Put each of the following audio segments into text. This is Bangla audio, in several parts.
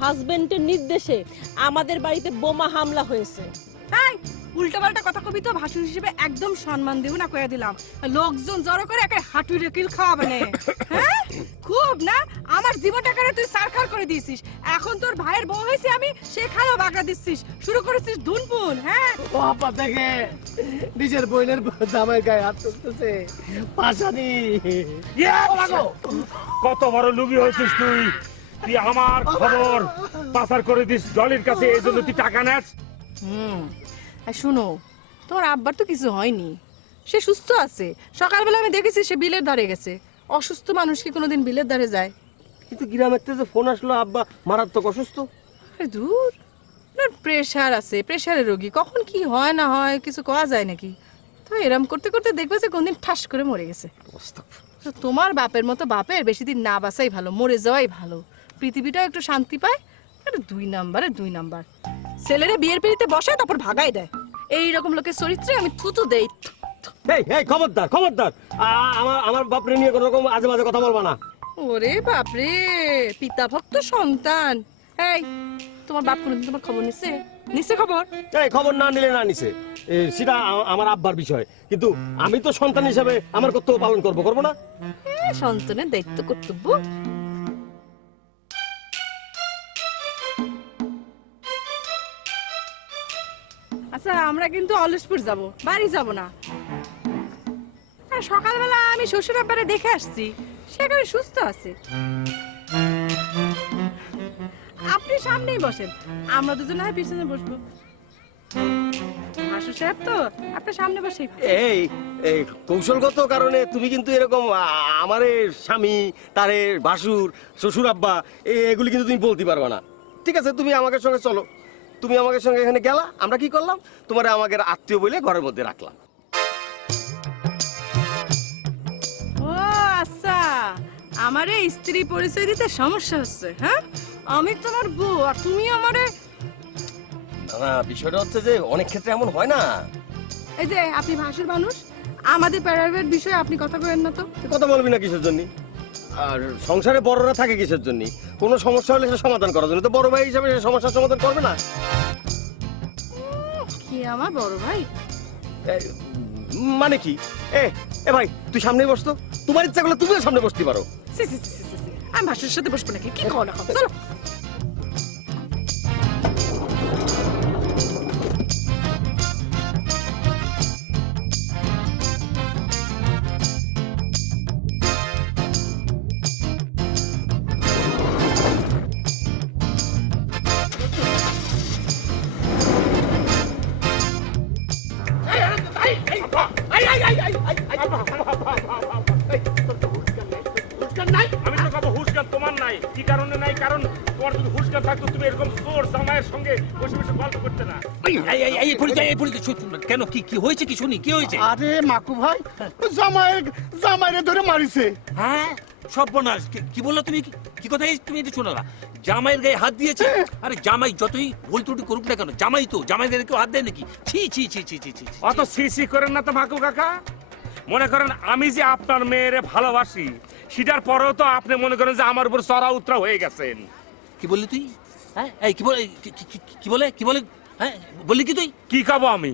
হাজবেন্ডের নির্দেশে আমাদের বাড়িতে বোমা হামলা হয়েছে। এই উল্টা পাল্টা কথা কবি তো ভাসুর হিসেবে একদম সম্মান দেব না কয়ে দিলাম। লোকজন জড়ো করে একে হাঁটুরে কিল খাওয়াবে না। হ্যাঁ? খুব না? আমার জীবনটাকে তুই সারখার করে দিয়েছিস। এখন তোর ভাইয়ের বউ হয়েছে আমি সে খাওয়া বাগা দিচ্ছিস। শুরু করেছিস ধুনপুন হ্যাঁ? বাবা দেখে নিজের বোনের জামাই গায়ে হাত তুলতেছে। পাশানি। কত বড় লুবি হয়েছিস তুই? তুই আমার খবর পাচার করে দিস ডলির কাছে এই জন্য তুই টাকা নেস। হুম। আর শুনো তোর আব্বার তো কিছু হয়নি। সে সুস্থ আছে। সকালবেলা আমি দেখেছি সে বিলের ধারে গেছে। অসুস্থ মানুষ কি কোনোদিন বিলের ধারে যায়? কিন্তু গ্রামের থেকে যে ফোন আসলো আব্বা মারাত্মক অসুস্থ। আরে দূর। প্রেশার আছে প্রেশারের রোগী। কখন কি হয় না হয় কিছু করা যায় নাকি? তো এরম করতে করতে দেখবে যে কোনদিন ঠাস করে মরে গেছে। তোমার বাপের মতো বাপের বেশি দিন না বাসাই ভালো মরে যাওয়াই ভালো। পৃথিবীটাও একটু শান্তি পায় আরে দুই নাম্বারে দুই নাম্বার। ছেলেরে বিয়ের পিড়িতে বসে তারপর ভাগাই দেয়। এই রকম লোকের চরিত্রে আমি থুতু দেই। এই এই খবরদার খবরদার। আমার আমার বাপরে নিয়ে কোনো রকম আজে বাজে কথা বলবা না। ওরে বাপরে পিতা ভক্ত সন্তান। এই তোমার বাপ কোনদিন তোমার খবর নিচ্ছে নিচ্ছে খবর? এই খবর না নিলে না নিছে। সেটা আমার আব্বার বিষয়। কিন্তু আমি তো সন্তান হিসেবে আমার কর্তব্য পালন করব করব না? সন্তানের দায়িত্ব কর্তব্য। আমরা কিন্তু অলসপুর যাব। বাড়ি যাব না। সকালবেলা আমি শ্বশুর আব্বারে দেখে আসছি। সেখানে সুস্থ আছে। আপনি সামনেই বসেন। আমরা দুজন হয় পিছনে বসবো। হাসু সাহেব তো, আপনার সামনে ভালো। এই এই, কৌশলগত কারণে তুমি কিন্তু এরকম আমারে স্বামী, তারে বাসুর, শ্বশুর আব্বা এগুলি কিন্তু তুমি বলতে পারবে না। ঠিক আছে, তুমি আমাকে সঙ্গে চলো। তুমি আমাকে সঙ্গে এখানে গেলা আমরা কি করলাম? তোমার আমাকে আত্মীয় বলে ঘরের মধ্যে রাখলাম। ও আচ্ছা। আমারে স্ত্রী পরিচয় দিতে সমস্যা হচ্ছে হ্যাঁ? আমি তোমার বউ আর তুমি আমারে না বিষয়টা হচ্ছে যে অনেক ক্ষেত্রে এমন হয় না। এই যে আপনি ভাষার মানুষ আমাদের প্যারাগ্রাফের বিষয়ে আপনি কথা বলেন না তো। কথা বলবি না কিসের জন্য? আর সংসারে বড়রা থাকে কিসের জন্য? কোনো সমস্যা হলে সে সমাধান করার জন্য। তো বড় ভাই হিসাবে সে সমস্যার সমাধান করবে না? আমার বড় ভাই। মানে কি? এ এ ভাই তুই সামনে বসতো তোমার ইচ্ছা করলে তুমিও সামনে বসতে পারো। আমি ভাষার সাথে বসবো নাকি? কি খাওয়া না খাওয়া চলো। হুশগান থাকতো তুমি এরকম চোর জামাইয়ের সঙ্গে বসে বসে গল্প করতে না। এই এই এই, এই পরিচয় এই পরিচয় শুন, শুন, কেন কি কি হয়েছে কি শুনি কি হয়েছে? আরে মাকু ভাই জামাই জামাইরে ধরে মারিছে। হ্যাঁ সর্বনাশ কি- কি বলল তুমি? কি- কথা তুমি এটা শোনালা? জামাইয়ের গায়ে হাত দিয়েছে? আরে জামাই যতই ভুল ত্রুটি করুক না কেন জামাই তো জামাইদের কেউ হাত দেয় নাকি? ছি ছি ছি ছি ছি ছি ছি। অত সিসি করেন না তো মাকু কাকা। মনে করেন আমি যে আপনার মেয়েরে ভালোবাসি সেটার পরেও তো আপনি মনে করেন যে আমার উপর চড়া উতরা হয়ে গেছেন। কি বললি তুই? হ্যাঁ? এই কি বলে কি- বলে কি বলে? হ্যাঁ বললি কি তুই? কি খাব আমি?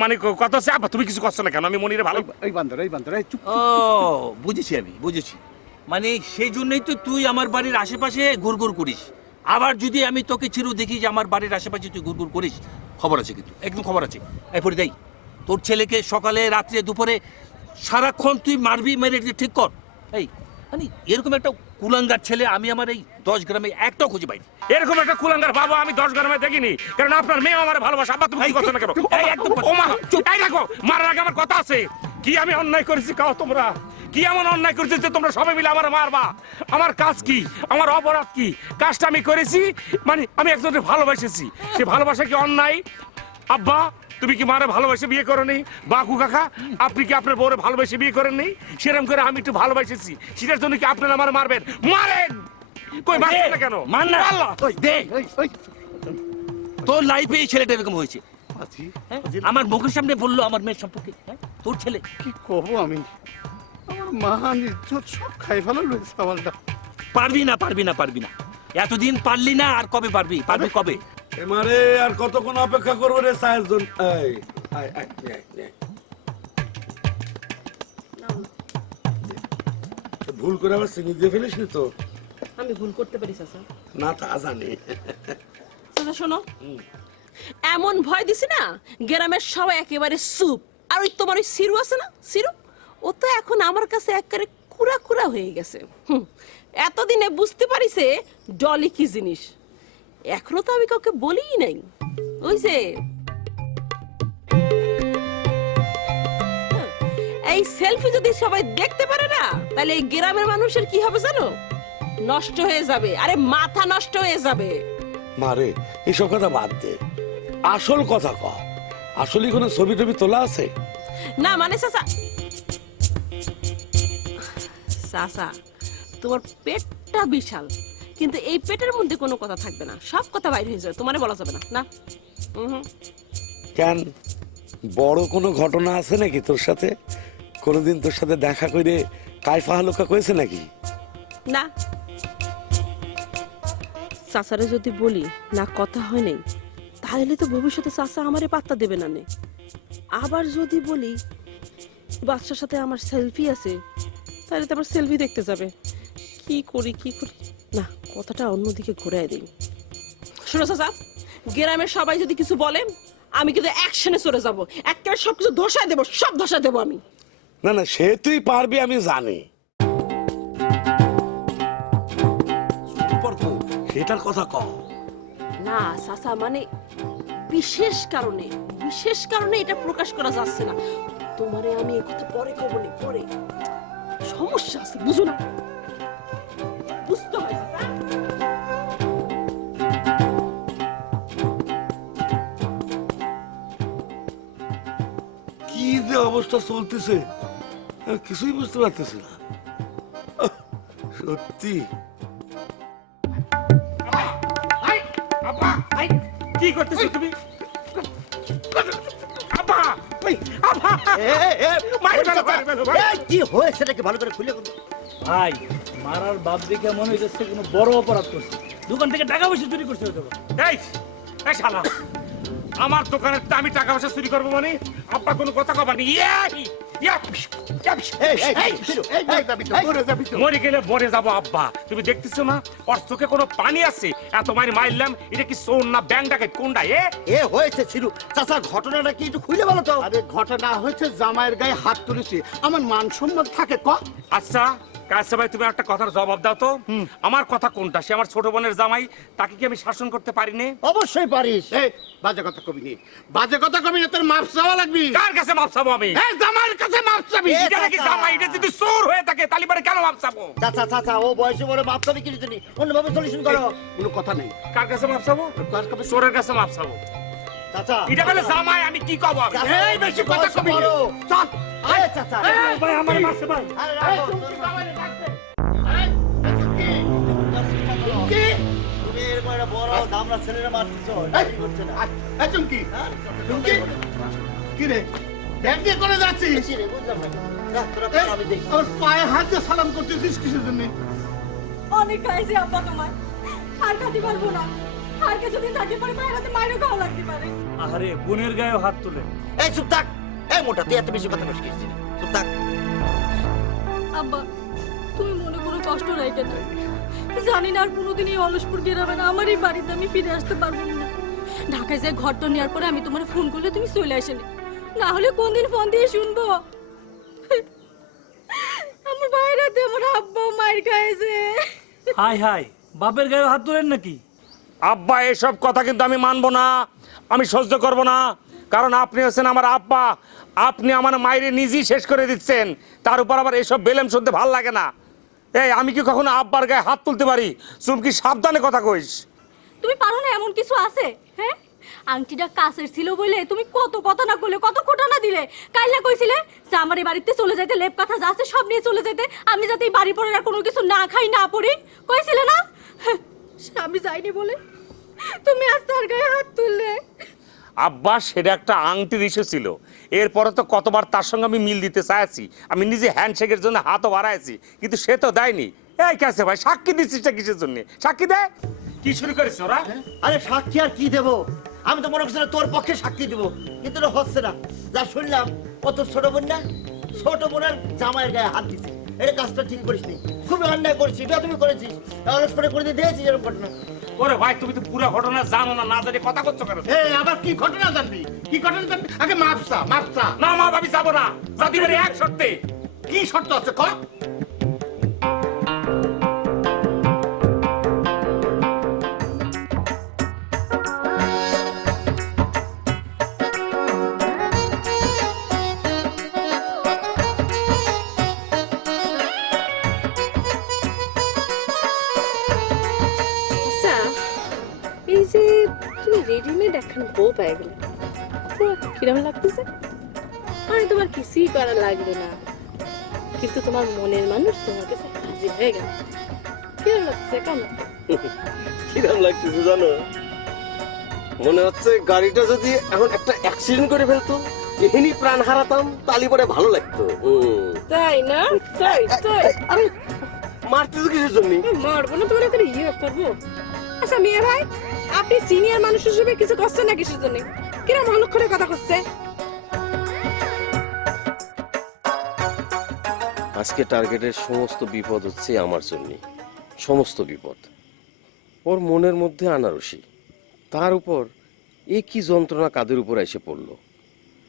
মানে ক- কথা হচ্ছে আব্বা তুমি কিছু করছ না কেন? আমি মনিরে ভালো এই- বান্দর এই বান্দর এই চুপ ও বুঝেছি আমি বুঝেছি। মানে সেই জন্যই তো তুই আমার বাড়ির আশেপাশে ঘুরঘুর করিস। আবার যদি আমি তোকে চিরু দেখি যে আমার বাড়ির আশেপাশে তুই ঘুরঘুর করিস খবর আছে কিন্তু একদম খবর আছে। এই পরে দেই তোর ছেলেকে সকালে রাত্রে দুপুরে সারাক্ষণ তুই মারবি মেরে ঠিক কর। এই মানে এরকম একটা কুলাঙ্গার ছেলে আমি আমার এই দশ গ্রামে একটাও খুঁজে পাইনি। এরকম একটা কুলাঙ্গার বাবা আমি দশ গ্রামে দেখিনি। কারণ আপনার মেয়ে আমার ভালোবাসা আব্বা তুমি কি করছ না কেন? এই, একদম ও এই দেখো মারার আগে আমার কথা আছে। কি আমি অন্যায় করেছি কাও তোমরা? কি এমন অন্যায় করেছি যে তোমরা সবাই মিলে আমার মারবা? আমার কাজ কি? আমার অপরাধ কি? কাজটা আমি করেছি মানে আমি একজনকে ভালোবাসেছি। সে ভালোবাসা কি অন্যায়? আব্বা তুমি কি মারে ভালোবাসে বিয়ে করনি? বাকু কাকা আপনি কি আপনার বউরে ভালোবেসে বিয়ে করেননি সেরকম করে আমি একটু ভালোবাসেছি। সেটার জন্য কি আপনারা আমার মারবেন? মারেন! কই মারছেন না কেন? মান না। আল্লাহ দে। তোর লাইফে এই ছেলেটা এরকম হয়েছে। হ্যাঁ? আমার মুখের সামনে বলল আমার মেয়ের সম্পর্কে হ্যাঁ? তোর ছেলে। কি কব আমি? আমার মান ইজ্জত সব খাই ফেলা লইছে আমারটা পারবি না পারবি না পারবি না। এতদিন পারলি না আর কবে পারবি? পারবি কবে? এমারে আর কতক্ষণ অপেক্ষা করব রে সাহেবজন? এই আয়, আয়, আয়, আয়। ভুল করে আবার চিনি দিয়ে ফেলিস নি তো? আমি ভুল করতে পারি চাচা। না তা জানি। চাচা শোনো। এমন ভয় দিছি না গ্রামের সবাই একেবারে সুপ আর ওই তোমার ওই সিরু আছে না? সিরু? ও তো এখন আমার কাছে একেবারে কুড়া কুড়া হয়ে গেছে। হুম, এতদিনে বুঝতে পারিছে ডলি কি জিনিস। এখনও তো আমি কাউকে বলিই নাই। ওই যে হ্যাঁ, এই সেলফি যদি সবাই দেখতে পারে না তাহলে এই গ্রামের মানুষের কি হবে জানো? নষ্ট হয়ে যাবে আরে মাথা নষ্ট হয়ে যাবে। মারে এসব কথা বাদ দে। আসল কথা ক আসলে কোনো ছবি টবি তোলা আছে? না মানে চাচা চাচা তোমার পেটটা বিশাল। কিন্তু এই পেটের মধ্যে কোনো কথা থাকবে না। সব কথা বাইরে হয়ে যাবে তোমারে বলা যাবে না। না। কেন? বড় কোনো ঘটনা আছে নাকি তোর সাথে? কোনোদিন তোর সাথে দেখা করে কাইফা হালুকা কয়েছে নাকি? না। চাচারে যদি বলি না কথা হয় নাই তাহলে তো ভবিষ্যতে চাচা আমারে পাত্তা দেবে না নে। আবার যদি বলি বাচ্চার সাথে আমার সেলফি আছে তাহলে তো আবার সেলফি দেখতে যাবে। কি করি কি করি? না কথাটা অন্যদিকে ঘুরাই দিই শোনো চাচা গ্রামের সবাই যদি কিছু বলে আমি কিন্তু অ্যাকশনে চলে যাব। একেবারে সবকিছু ধসায় দেবো সব ধসায় দেবো আমি। না না সে তুই পারবি আমি জানি। সেটার কথা ক না সাসা মানে বিশেষ কারণে বিশেষ কারণে এটা প্রকাশ করা যাচ্ছে না। তোমারে আমি এ কথা পরে কব পরে। সমস্যা আছে বুঝো না। বুঝতে যে অবস্থা চলতেছে আমি কিছুই বুঝতে পারতেছি না। সত্যি। কি করতেছো তুমি। কি হয়েছে নাকি? ভালো করে খুলে ভাই মারার বাপ দেখে মনে হইতেছে কোনো বড় অপরাধ করছে। দোকান থেকে টাকা পয়সা চুরি করছে হয়তো। এই, এই শালা, আমার দোকানের আমি টাকা পয়সা চুরি করব মানে? আব্বা কোনো কথা কবানি ইয়া, ইয়া, মরে যাবি তো মরে যাবি তো। মরে গেলে মরে যাব আব্বা। তুমি দেখতেছো না? ওর চোখে কোনো পানি আছে? এত মারি মারলাম এটা কি সোন না ব্যাংক ডাকাত? কোনটা এ? এ হয়েছে ছিলু। চাচা ঘটনাটা কি একটু খুলে বলো তো। আরে ঘটনা হয়েছে জামাইয়ের গায়ে হাত তুলেছে। আমার মান সম্মান থাকে ক? আচ্ছা কাছে ভাই তুমি একটা কথার জবাব দাও তো। আমার কথা কোনটা? সে আমার ছোট বোনের জামাই তাকে কি আমি শাসন করতে পারিনি? অবশ্যই পারিস। এই বাজে কথা কবি নি বাজে কথা কবি না তোর মাপ চাওয়া লাগবি। কার কাছে মাপ চাবো আমি? এই জামাইয়ের কাছে মাপ চাবি। এটা নাকি জামাই এটা যদি চোর হয়ে থাকে তাহলে পরে কেন মাপ চাবো চাচা চাচা ও বয়সে বড় মাপ চাবি কি জন্য? অন্যভাবে সলিউশন করো। কোনো কথা নেই। কার কাছে মাপ চাবো কার কাছে? চোরের কাছে মাপ চাবো চাচা। এটা বলে জামাই আমি কি কব? এই বেশি কথা কবি চল। আরে চাচা ভাই আমার মারছে ভাই। আরে রাখো, তোর কি? তুমি এরকম একটা বড় দামড়া ছেলেরা মারতেছো। এই, এই চুমকি চুমকি কি রে? ব্যাগ করে যাচ্ছিস? ওর পায়ে হাত দিয়ে সালাম করতেছিস কিসের জন্য? অনেক খাইছি আব্বা তোমার আর খাতে পারব না। আর কিছুদিন থাকলে পরে মায়ের হাতে মায়েরও খাওয়া লাগতে পারে। আরে বোনের গায়ে হাত তুলে। এই চুপ থাক। এই মোটা তুই এত বেশি কথা চুপ থাক। আব্বা তুমি মনে কোনো কষ্ট রাখে না জানি না আর কোনোদিন এই অলসপুর গ্রামে না। আমার এই বাড়িতে আমি ফিরে আসতে পারব না। ঢাকায় যে ঘরটা নেওয়ার পরে আমি তোমার ফোন করলে তুমি চলে আসেনি না হলে কোন দিন ফোন দিয়ে শুনব? আমার হাতে আমার আব্বা মায়ের খাইছে হাই হাই বাপের গায়ে হাত তোলেন নাকি? আব্বা এসব কথা কিন্তু আমি মানবো না আমি সহ্য করব না। কারণ আপনি হচ্ছেন আমার আব্বা আপনি আমার মায়ের নিজেই শেষ করে দিচ্ছেন। তার উপর আবার এসব বেলেম শুনতে ভালো লাগে না। এই আমি কি কখনো আব্বার গায়ে হাত তুলতে পারি? চুমকি সাবধানে কথা কইস। তুমি পারো না এমন কিছু আছে হ্যাঁ? আংটিটা কাছের ছিল বলে তুমি কত কথা না করলে কত খোটা না দিলে। কাইলা কইছিলে যে আমার এই বাড়িতে চলে যাইতে লেপ কথা যা আছে সব নিয়ে চলে যাইতে আমি যাতে এই বাড়ি পড়ে আর কোনো কিছু না খাই না পড়ি। কইছিলে না? আমি যাইনি বলে তুমি আজ তার গায়ে হাত তুললে। আব্বা সেটা একটা আংটির ইস্যু ছিল। এরপরে তো কতবার তার সঙ্গে আমি মিল দিতে চাইছি। আমি নিজে হ্যান্ডশেকের জন্য হাতও বাড়াইছি কিন্তু সে তো দেয়নি। এই কাছে ভাই সাক্ষী দিচ্ছিস কিসের জন্য? সাক্ষী দেয় কি শুরু করেছ ওরা? আরে সাক্ষী আর কি দেবো? আমি তো মনে করছি তোর পক্ষে সাক্ষী দেবো কিন্তু হচ্ছে না। যা শুনলাম ও তোর ছোট বোন না? ছোট বোনের জামাইয়ের গায়ে হাত দিছে। এটা কাজটা ঠিক করিস নি। খুবই অন্যায় করেছিস এটা তুমি করেছিস। অলসপরে করে দিয়ে দিয়েছিস এরকম ঘটনা। ওরে ভাই তুমি তো পুরো ঘটনা জানো না না জানি কথা করছ কেন? এই আবার কি ঘটনা জানবি? কি ঘটনা জানবি? আগে মাপসা মাপসা। না মা ভাবি যাব না। জাতি এক সত্যি কি শর্ত আছে ক? বউ পেয়ে গেলে। কিরম লাগতেছে। আরে তোমার কিছুই করা লাগবে না। কিন্তু তোমার মনের মানুষ তোমার কাছে হাজির হয়ে গেল। কিরম লাগতেছে কেন? কিরম লাগতেছে জানো? মনে হচ্ছে গাড়িটা যদি এখন একটা অ্যাক্সিডেন্ট করে ফেলতো এখানেই প্রাণ হারাতাম তালি পরে ভালো লাগতো। তাই না? তাই তাই। আরে মারতেছো কিসের জন্য? মারবো না তোমার এখানে ইয়ে করব। আচ্ছা মেয়ে ভাই আপনি সিনিয়র মানুষ হিসেবে কিছু করছেন না কিসের জন্য কিরম অলক্ষণে কথা করছে? আজকে টার্গেটের সমস্ত বিপদ হচ্ছে আমার জন্য। সমস্ত বিপদ। ওর মনের মধ্যে আনারসি। তার উপর এ কি যন্ত্রণা কাদের উপর এসে পড়ল?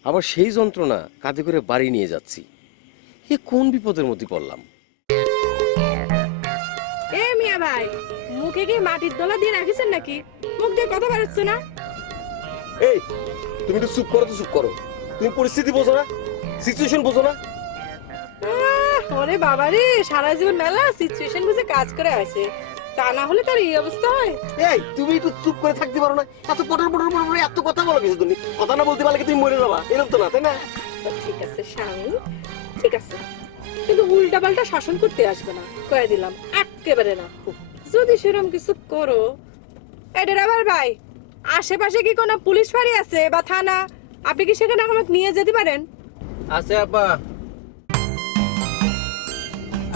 আবার সেই যন্ত্রণা কাঁধে করে বাড়ি নিয়ে যাচ্ছি। এ কোন বিপদের মধ্যে পড়লাম? এ মিয়া ভাই মুখে কি মাটির দলা দিয়ে রাখিছেন নাকি? মুখ দিয়ে কথা বেরোচ্ছে না? এই তুমি একটু চুপ করো তো চুপ করো। তুমি পরিস্থিতি বোঝো না সিচুয়েশন বোঝো না। ওরে বাবা রে সারা জীবন মেলা সিচুয়েশন বুঝে কাজ করে আছে তা না হলে তার এই অবস্থা হয়। এই তুমি একটু চুপ করে থাকতে পারো না। এত পটর পটর পটর এত কথা বলো কিছু তুমি। কথা না বলতে পারলে কি তুমি মরে যাবা? এরকম তো না তাই না? আচ্ছা, ঠিক আছে স্বামী। ঠিক আছে। কিন্তু উল্টা পাল্টা শাসন করতে আসবে না। কয়ে দিলাম একেবারে না। যদি সেরকম কিছু করো ড্রাইভার ভাই আশেপাশে কি কোনো পুলিশ ফাঁড়ি আছে বা থানা? আপনি কি সেখানে আমাকে নিয়ে যেতে পারেন? আছে আপা।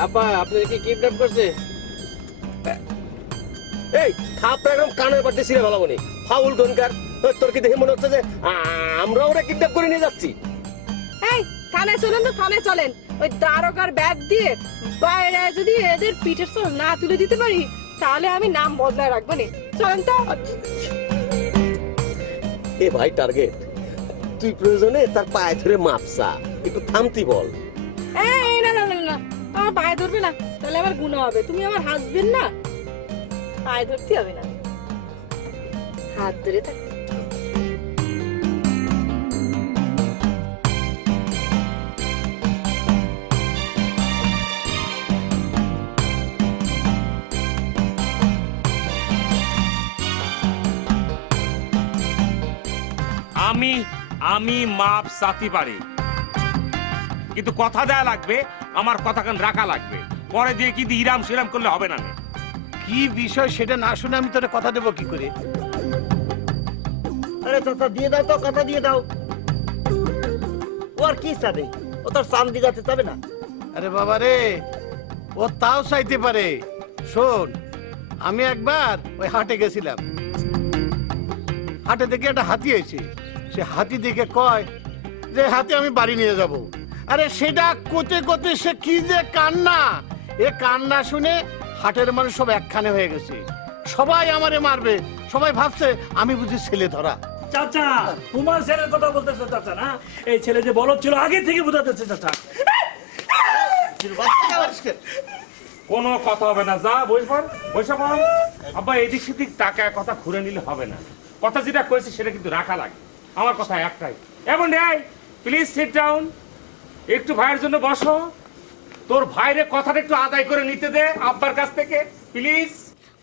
আপা আপনি কি কিডন্যাপ করছে? এই একদম কানের পাটে ছিঁড়ে ফেলাবো নি। ফাউল গনকার তোর কি দেখে মনে হচ্ছে যে আমরা ওরা কিডন্যাপ করে নিয়ে যাচ্ছি? এই থানায় চলেন তো থানায় চলেন। ওই দারোগার ব্যাগ দিয়ে বাইরে যদি এদের পিঠের চল না তুলে দিতে পারি তাহলে আমি নাম বদলায় রাখব নি। চলেন তো এ ভাই টার্গেট তুই প্রয়োজনে তার পায়ে ধরে মাপসা একটু থামতি বল। এই না না না না। আমার পায়ে ধরবে না। তাহলে আমার গুণ হবে। তুমি আমার হাসবেন না? পায়ে ধরতে হবে না। হাত ধরে থাক। আমি মাপ চাতি পারি। কিন্তু কথা দেয়া লাগবে আমার কথা কান রাখা লাগবে। পরে দিয়ে কিন্তু ইরাম সিরাম করলে হবে না কি বিষয় সেটা না শুনে আমি তোরে কথা দেবো কি করে? আরে চাচা দিয়ে দাও তো কথা দিয়ে দাও। ও আর কি চাবে? ও তোর চান্দি গাছে চাবে না। আরে বাবা রে ও তাও চাইতে পারে। শোন আমি একবার ওই হাটে গেছিলাম। হাটে দেখে একটা হাতি এসে সে হাতি দেখে কয় যে হাতি আমি বাড়ি নিয়ে যাব। আরে সেটা কোতে কোতে সে কি যে কান্না। এ কান্না শুনে হাটের মানুষ সব একখানে হয়ে গেছে। সবাই আমারে মারবে। সবাই ভাবছে আমি বুঝি ছেলে ধরা। চাচা তোমার ছেলের কথা বলতেছে চাচা না? এই ছেলে যে বলদ ছিল আগে থেকে বোঝাতেছে চাচা। কোনো কথা হবে না যা বসবান বসে আব্বা এদিক সেদিক টাকা কথা ঘুরে নিলে হবে না। কথা যেটা কয়েছে সেটা কিন্তু রাখা লাগে। আমার কথা একটাই। এবং নেই প্লিজ সিট ডাউন একটু ভাইয়ের জন্য বসো। তোর ভাইরে কথাটা একটু আদায় করে নিতে দে আব্বার কাছ থেকে প্লিজ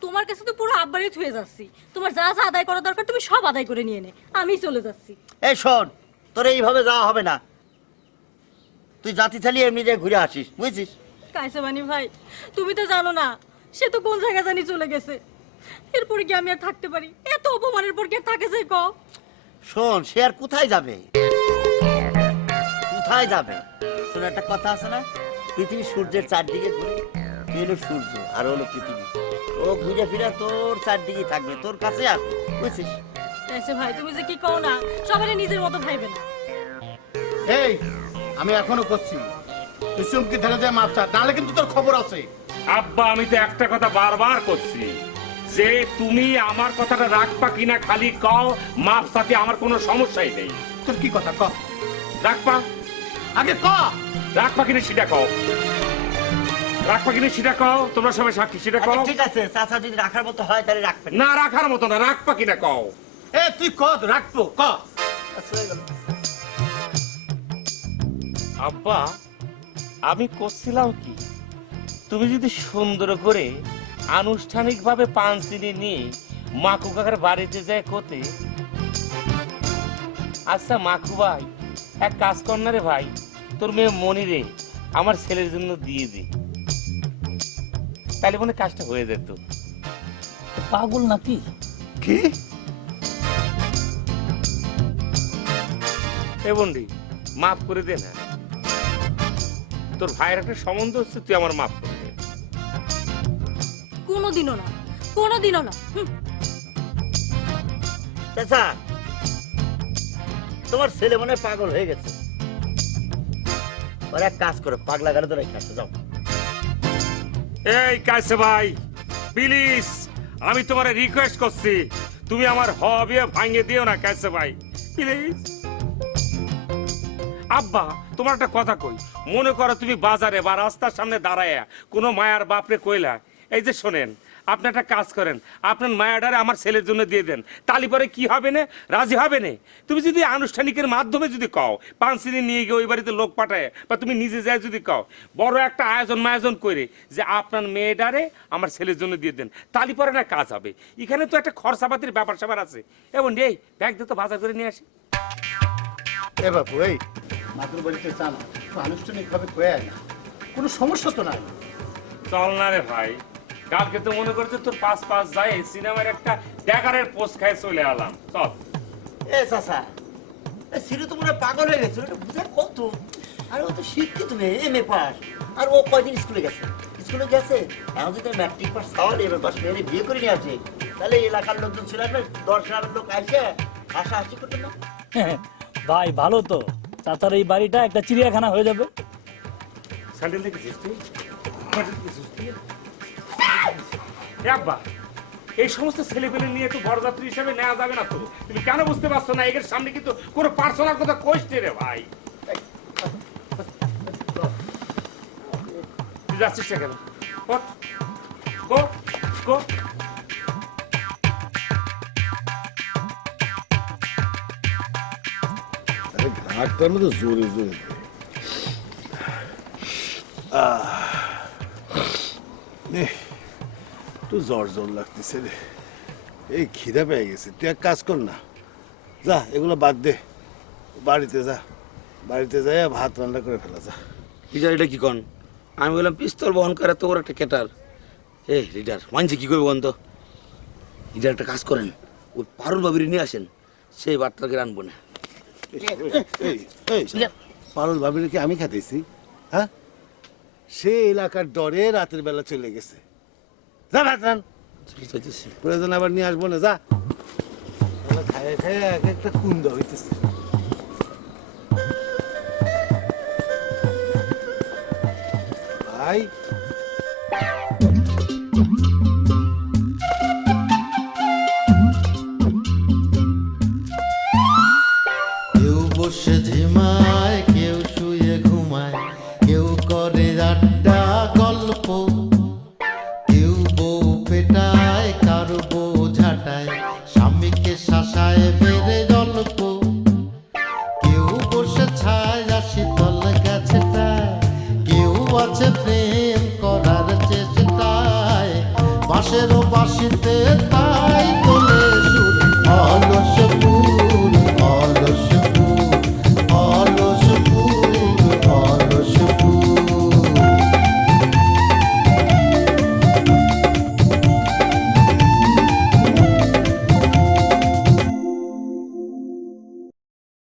তোমার কাছে তো পুরো আব্বারই থুয়ে যাচ্ছি। তোমার যা যা আদায় করা দরকার তুমি সব আদায় করে নিয়ে নে। আমি চলে যাচ্ছি। এই শোন তোর এইভাবে যাওয়া হবে না। তুই জাতি চালিয়ে এমনি যে ঘুরে আসিস বুঝছিস? কাইসাবানি ভাই তুমি তো জানো না সে তো কোন জায়গা জানি চলে গেছে। এরপরে কি আমি আর থাকতে পারি? এত অপমানের পর কি থাকে যায় ক শোন সে আর কোথায় যাবে? কোথায় যাবে? শোন একটা কথা আছে না? পৃথিবী সূর্যের চারদিকে ঘুরে তুই হলো সূর্য আর হলো পৃথিবী। ও ঘুরে ফিরে তোর চারদিকে থাকবে তোর কাছে আসবে বুঝছিস? ভাই তুমি যে কি কও না সবারই নিজের মতো ভাইবে না। এই আমি এখনও করছি। তুই চুমকি ধরে যায় মাপসা। নাহলে কিন্তু তোর খবর আছে। আব্বা আমি তো একটা কথা বারবার করছি। যে তুমি আমার কথাটা রাখবা কিনা খালি কও মাপ সাথে আমার কোনো সমস্যাই নেই। তোর কি কথা ক? রাখবা? আগে ক? রাখবা কিনা সেটা কও। রাখবা কিনা সেটা কও তোমরা সবাই সাক্ষী সেটা আচ্ছা, কও। ঠিক আছে চাচা যদি রাখার মতো হয় তাহলে রাখবেন। না রাখার মতো না রাখবা কিনা কও। এ তুই ক রাখব ক। আচ্ছা, হয়ে গেল। আব্বা আমি করছিলাম কি? তুমি যদি সুন্দর করে আনুষ্ঠানিকভাবে পান চিনি নিয়ে মাকু কাকার বাড়িতে যায় কোতে। আচ্ছা মাকু ভাই এক কাজ কর না রে ভাই তোর মেয়ে মনি রে আমার ছেলের জন্য দিয়ে দে। তাহলে মনে হয় কাজটা হয়ে যেত। পাগল নাকি? কি? এ বন্ডি মাফ করে দে না। তোর ভাইয়ের একটা সম্বন্ধ হচ্ছে তুই আমার মাফ করে। কোনোদিনও না কোনোদিনও না। হুম, চাচা তোমার ছেলে মনে হয় পাগল হয়ে গেছে। ওর এক কাজ করো পাগলা গাড়ি ধরে খেতে যাও। এই কাইসে ভাই প্লিজ আমি তোমার রিকোয়েস্ট করছি। তুমি আমার হবি ভাঙিয়ে দিও না কাইসে ভাই প্লিজ। আব্বা তোমার একটা কথা কই মনে করো তুমি বাজারে বা রাস্তার সামনে দাঁড়ায় কোনো মায়ার বাপরে কইলা এই যে শোনেন আপনি একটা কাজ করেন আপনার মায়াডারে আমার ছেলের জন্য দিয়ে দেন। তালি পরে কি হবে না? রাজি হবে না? তুমি যদি আনুষ্ঠানিকের মাধ্যমে যদি কও পাঁচদিনে নিয়ে গিয়ে ওই বাড়িতে লোক পাঠায় বা তুমি নিজে যায় যদি কও বড় একটা আয়োজন মায়োজন করে যে আপনার মেয়েটারে আমার ছেলের জন্য দিয়ে দেন। তালি পরে না কাজ হবে। এখানে তো একটা খরচাপাতির ব্যাপার স্যাপার আছে। এবং এই ব্যাগ দিয়ে তো বাজার করে নিয়ে আসি। এ বাবু এই মাদুর বাড়িতে তো আনুষ্ঠানিকভাবে কয়ে না। কোনো সমস্যা তো নাই। চল না রে ভাই। কালকে তো মনে করছে তোর পাঁচ পাঁচ যায় সিনেমার একটা ড্যাগারের পোস্ট খায় চলে আলাম চল। এ চাচা এ সিরু তো মনে হয় পাগল হয়ে গেছে ওটা বুঝে কত? আর ও তো শিক্ষিত মেয়ে এম এ পাস। আর ও কয়দিন স্কুলে গেছে? স্কুলে গেছে? এখন যদি ম্যাট্রিক পাস তাহলে এবার বাস মেয়েরে বিয়ে করে নিয়ে আসে। তাহলে এলাকার লোকজন ছিল না দশ হাজার লোক আসে হাসা হাসি করবে না? ভাই ভালো তো। চাচার এই বাড়িটা একটা চিড়িয়াখানা হয়ে যাবে। স্যান্ডেল দেখেছিস তুই? দেখেছিস তুই? এ এই সমস্ত ছেলেপেলে নিয়ে তো বরযাত্রী হিসেবে নেওয়া যাবে না তো? তুমি কেন বুঝতে পারছ না? এর সামনে কিন্তু কোনো পার্সোনাল কথা কোষ রে ভাই। যাচ্ছিস কেন? গো একটু জ্বর জ্বর লাগতেছে রে। এই খিদা পেয়ে গেছে। তুই এক কাজ কর না। যা এগুলো বাদ দে। বাড়িতে যা। বাড়িতে যাই ভাত রান্না করে ফেলা যা। লিডার এটা কি কন? আমি বললাম পিস্তল বহন করে তোর একটা কেটার এ লিডার মানছি কি করবে বন্ধ লিডার একটা কাজ করেন। ওই পারুল বাবির নিয়ে আসেন। সেই বার্তাকে আনব না। পারুল ভাবির কি আমি খাইতেছি? হ্যাঁ? সে এলাকার ডরে রাতের বেলা চলে গেছে। যা ভাত রান। প্রয়োজন আবার নিয়ে আসব না যা। খায় খায় এক একটা কুন্দ হইতেছে। ভাই